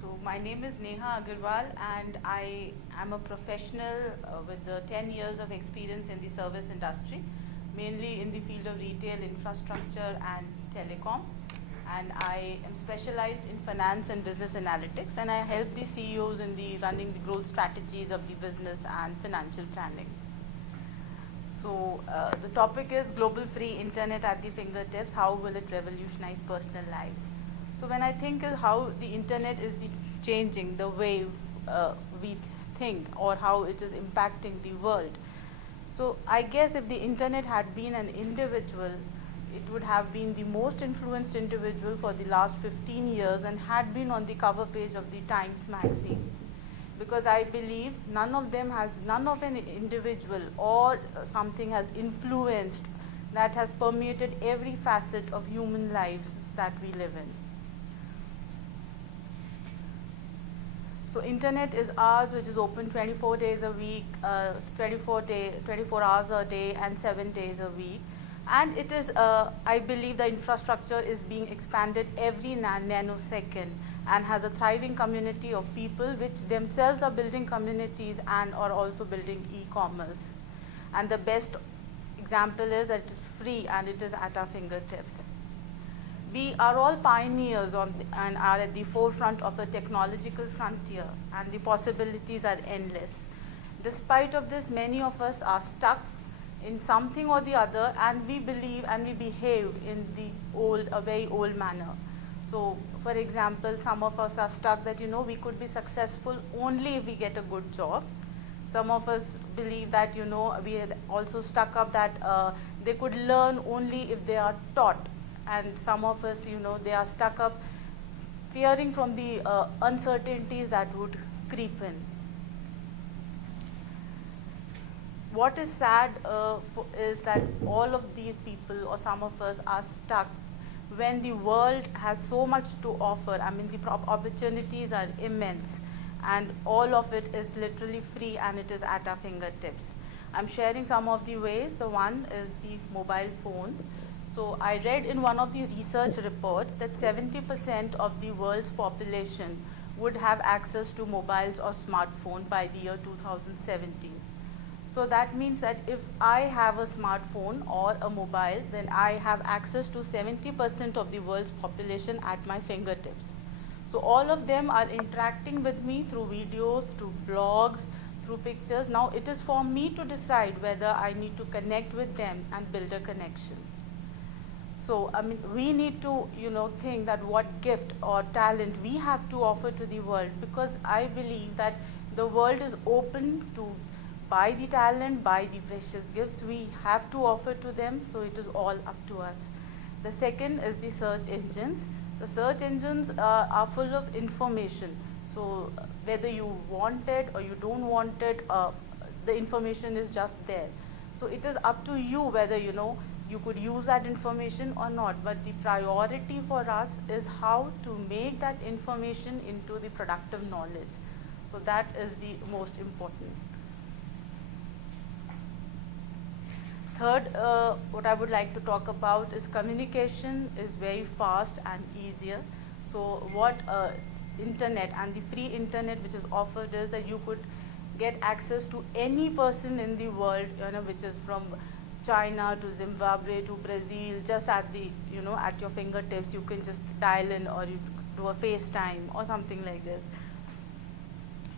So my name is Neha Agarwal and I am a professional with 10 years of experience in the service industry, mainly in the field of retail, infrastructure and telecom. And I am specialized in finance and business analytics, and I help the CEOs in the running the growth strategies of the business and financial planning. So the topic is global free internet at the fingertips. How will it revolutionize personal lives? So when I think of how the internet is changing the way we think or how it is impacting the world. So I guess if the internet had been an individual, it would have been the most influenced individual for the last 15 years and had been on the cover page of the Times magazine. Because I believe none of an individual or something has influenced that has permeated every facet of human lives that we live in. So internet is ours, which is open 24 days a week, 24 hours a day and 7 days a week. And it is, I believe the infrastructure is being expanded every nanosecond and has a thriving community of people which themselves are building communities and are also building e-commerce. And the best example is that it is free and it is at our fingertips. We are all pioneers and are at the forefront of a technological frontier, and the possibilities are endless. Despite of this, many of us are stuck in something or the other, and we believe and we behave in a very old manner. So, for example, some of us are stuck that we could be successful only if we get a good job. Some of us believe that we are also stuck up that they could learn only if they are taught. And some of us, they are stuck up fearing from the uncertainties that would creep in. What is sad is that all of these people or some of us are stuck when the world has so much to offer. I mean, the opportunities are immense and all of it is literally free and it is at our fingertips. I'm sharing some of the ways. The one is the mobile phone. So I read in one of the research reports that 70% of the world's population would have access to mobiles or smartphone by the year 2017. So that means that if I have a smartphone or a mobile, then I have access to 70% of the world's population at my fingertips. So all of them are interacting with me through videos, through blogs, through pictures. Now it is for me to decide whether I need to connect with them and build a connection. So, I mean, we need to, think that what gift or talent we have to offer to the world, because I believe that the world is open to buy the talent, buy the precious gifts we have to offer to them, so it is all up to us. The second is the search engines. The search engines are full of information. So, whether you want it or you don't want it, the information is just there. So, it is up to you whether, you could use that information or not, but the priority for us is how to make that information into the productive knowledge. So that is the most important. Third, what I would like to talk about is communication is very fast and easier. So what internet and the free internet which is offered is that you could get access to any person in the world, which is from China to Zimbabwe to Brazil, just at the at your fingertips. You can just dial in or you do a FaceTime or something like this.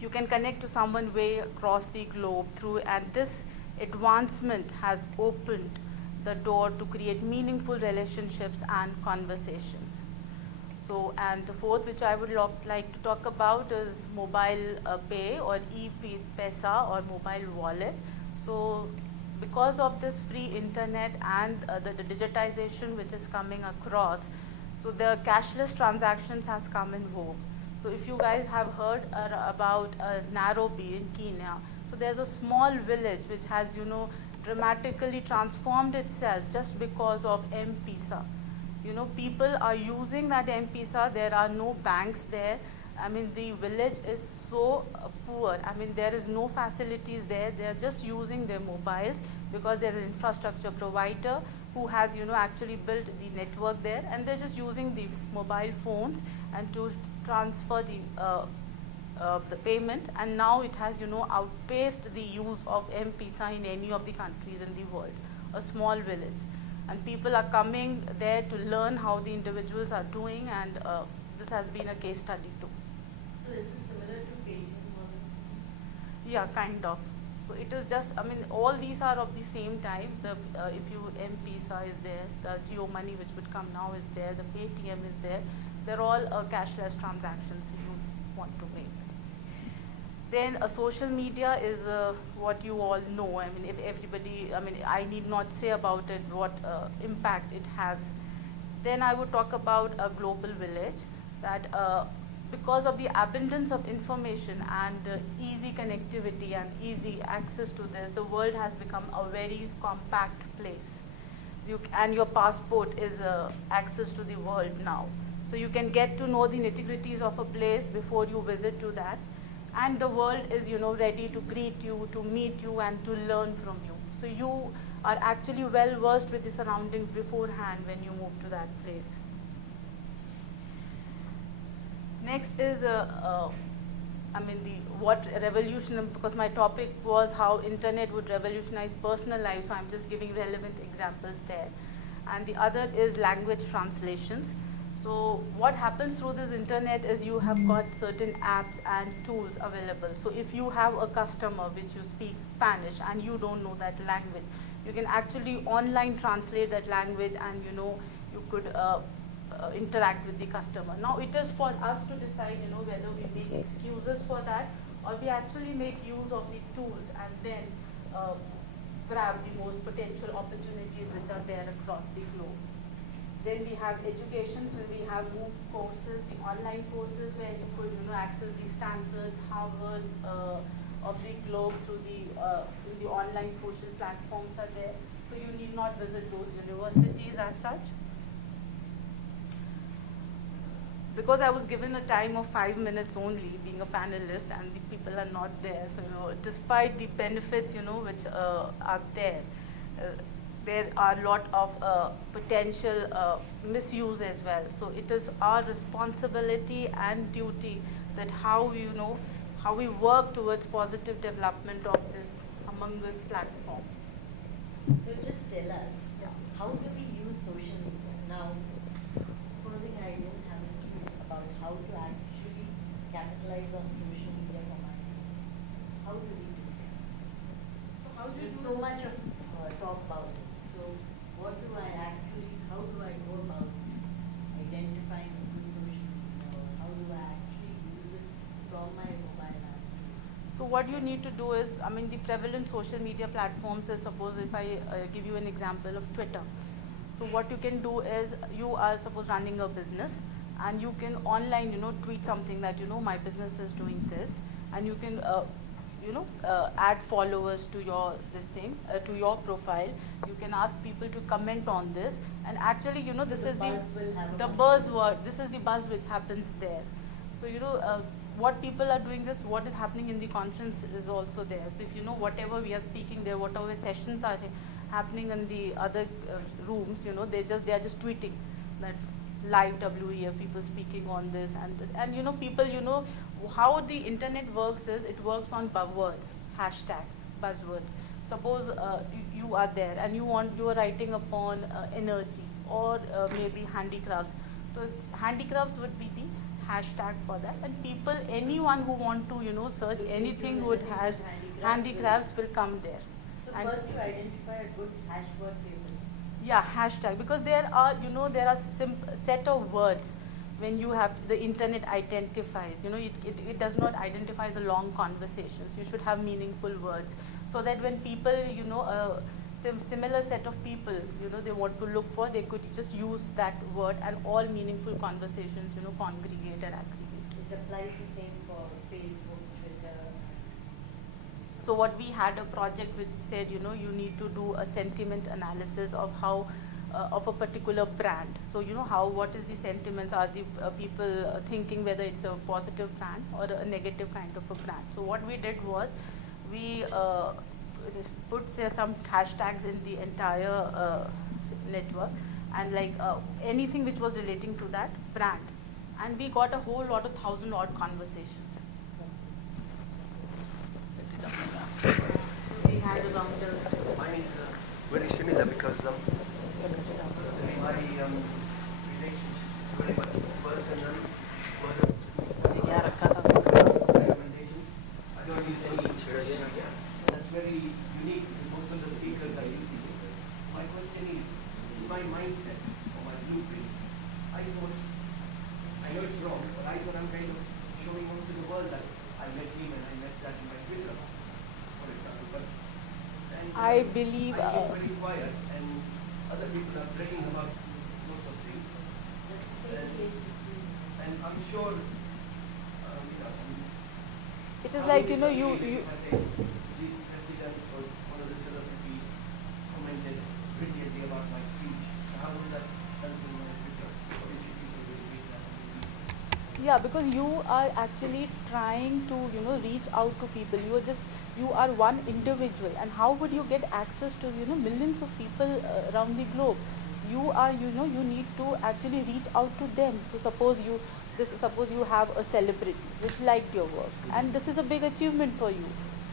You can connect to someone way across the globe through, and this advancement has opened the door to create meaningful relationships and conversations. So, and the fourth which I would like to talk about is mobile pay or e-pesa or mobile wallet. So because of this free internet and the digitization which is coming across, so the cashless transactions has come in vogue. So if you guys have heard about Nairobi in Kenya, so there's a small village which has dramatically transformed itself just because of M-Pesa. People are using that M-Pesa. There are no banks there. I mean, the village is so poor. I mean, there is no facilities there. They are just using their mobiles because there's an infrastructure provider who has, actually built the network there, and they're just using the mobile phones and to transfer the payment, and now it has, outpaced the use of M-Pesa in any of the countries in the world, a small village. And people are coming there to learn how the individuals are doing, and this has been a case study too. So is it similar to Paytm or? Yeah, kind of. So it is just, all these are of the same time. If you M-Pesa is there, the Geo Money which would come now is there, the Paytm is there. They're all cashless transactions if you want to make. Then social media is what you all know. If everybody, I need not say about it what impact it has. Then I would talk about a global village, that because of the abundance of information and easy connectivity and easy access to this, the world has become a very compact place. And your passport is access to the world now. So you can get to know the nitty-gritties of a place before you visit to that. And the world is, ready to greet you, to meet you, and to learn from you. So you are actually well versed with the surroundings beforehand when you move to that place. Next is, what revolution, because my topic was how internet would revolutionize personal life, so I'm just giving relevant examples there. And the other is language translations. So what happens through this internet is you have got certain apps and tools available. So if you have a customer which you speak Spanish and you don't know that language, you can actually online translate that language, and you could interact with the customer. Now it is for us to decide whether we make excuses for that, or we actually make use of the tools and then grab the most potential opportunities which are there across the globe. Then we have education, so we have MOOC courses, the online courses where you could access the Stanfords, Harvards of the globe through the online social platforms are there. So you need not visit those universities as such. Because I was given a time of 5 minutes only, being a panelist, and the people are not there, so despite the benefits which are there, there are a lot of potential misuse as well. So it is our responsibility and duty that how we work towards positive development of this among this platform. So just tell us, how do we use social media now? Supposing I don't have a clue about how to actually capitalize on social media for my business, how do we do that? So how do you do so much of talk about it. So what do I actually, how do I go about identifying a good social media, or how do I actually use it from my mobile app? So what you need to do is, the prevalent social media platforms is, suppose if I give you an example of Twitter. So what you can do is, you are suppose running a business, and you can online, tweet something that, my business is doing this, and you can add followers to your to your profile. You can ask people to comment on this, and actually this is the buzzword. This is the buzz which happens there. So what people are doing this, what is happening in the conference is also there. So if whatever we are speaking there, whatever sessions are happening in the other rooms, they are just tweeting that live WEF, people speaking on this and this. And people, how the internet works is, it works on buzzwords, hashtags, buzzwords. Suppose you are there and you are writing upon energy or maybe handicrafts. So handicrafts would be the hashtag for that, and people, anyone who want to search anything would has handicrafts will come there. So and first you identify a good hashword famous. Yeah, hashtag, because there are set of words when you have the internet identifies. It does not identify the long conversations. You should have meaningful words, so that when people similar set of people they want to look for, they could just use that word, and all meaningful conversations congregate and aggregate. It applies the same for Facebook, Twitter. So what we had a project which said you need to do a sentiment analysis of how of a particular brand. So what is the sentiments, are the people thinking whether it's a positive brand or a negative kind of a brand. So what we did was, we put some hashtags in the entire network, and anything which was relating to that brand, and we got a whole lot of 1,000-odd conversations. We had around mine is very similar because my relationship is very much personal, recommendation. I don't use any media. That's very unique because most of the speakers are using it. My question is, in my mindset or my blueprint, I know it's wrong, but I thought I'm kind of showing off to the world that I met him and I met that in my Twitter, for example. But then, I believe I get very quiet and other people are bragging about lots of things. And I'm sure, it is like, you know, you the president or one of the celebrities commented brilliantly about my speech. How will that help in my Twitter? Or if you people will read that? yeah, because you are actually trying to, you know, reach out to people. You are one individual, and how would you get access to, you know, millions of people around the globe? You need to actually reach out to them. So suppose you have a celebrity which liked your work, and this is a big achievement for you.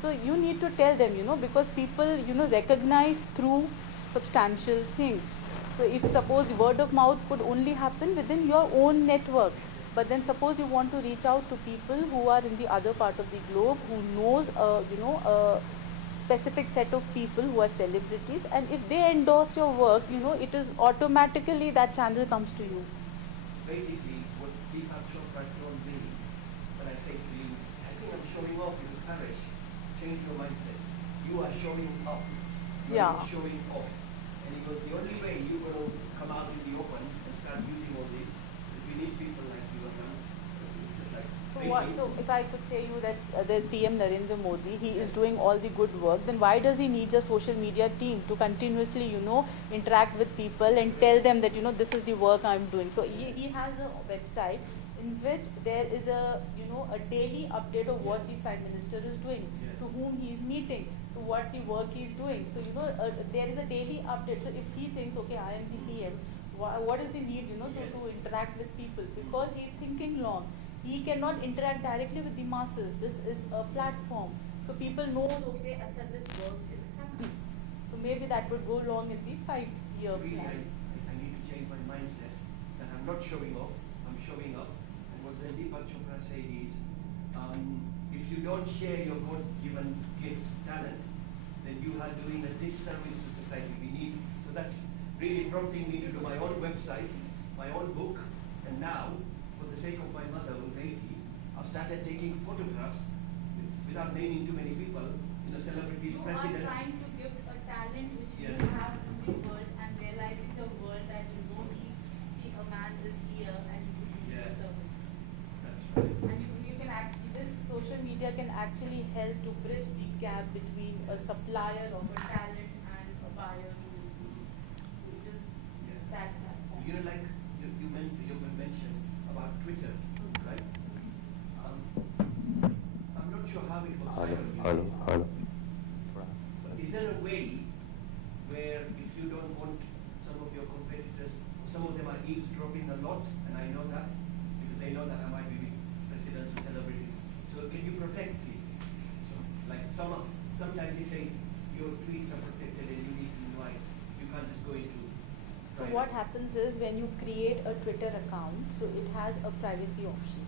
So you need to tell them, you know, because people, you know, recognize through substantial things. So if suppose word of mouth could only happen within your own network, but then suppose you want to reach out to people who are in the other part of the globe, who knows a specific set of people who are celebrities, and if they endorse your work, you know, it is automatically that channel comes to you. Basically, what Deepak Chopra told me when I say to you, I think I'm showing off with courage. Change your mindset. You are showing up. You're Yeah. not showing off. And he goes, the only way you're going to come out in the open and start using all this is we need people like you around. Just like So if I could say you that the PM Narendra Modi, he is doing all the good work, then why does he need a social media team to continuously, you know, interact with people and tell them that, you know, this is the work I'm doing? So he has a website in which there is a, you know, a daily update of what the Prime Minister is doing, to whom he is meeting, to what the work he is doing. So, you know, there is a daily update. So if he thinks, okay, I am the PM, what is the need, you know, so to interact with people? Because he is thinking long. He cannot interact directly with the masses. This is a platform. So people know, okay, acha, this work is happening. So maybe that would go along in the 5-year really, plan. I need to change my mindset that I'm not showing off, I'm showing up. And what the Deepak Chopra said is, if you don't share your God-given gift, talent, then you are doing a disservice to society. So that's really prompting me to do my own website, my own book, and now, for the sake of my mother who's 80, I've started taking photographs without naming too many people, you know, celebrities, You presidents. are trying to give a talent which Yeah. you have in the world, and realizing the world that you don't need, see, a man is here and you use Yeah. his services. That's right. And you can actually, this social media can actually help to bridge the gap between a supplier of a talent and a buyer who just Yeah. that platform. You know, like you mentioned about Twitter, right? I'm not sure how it works. Hello. Is there a way where if you don't want some of your competitors, some of them are eavesdropping a lot, and I know that because they know that I might be with presidents or celebrities. So can you protect it? So, like sometimes they say your tweets are protected and you need to invite. You can't just go into. So what happens is when you create a Twitter account, so it has a privacy option.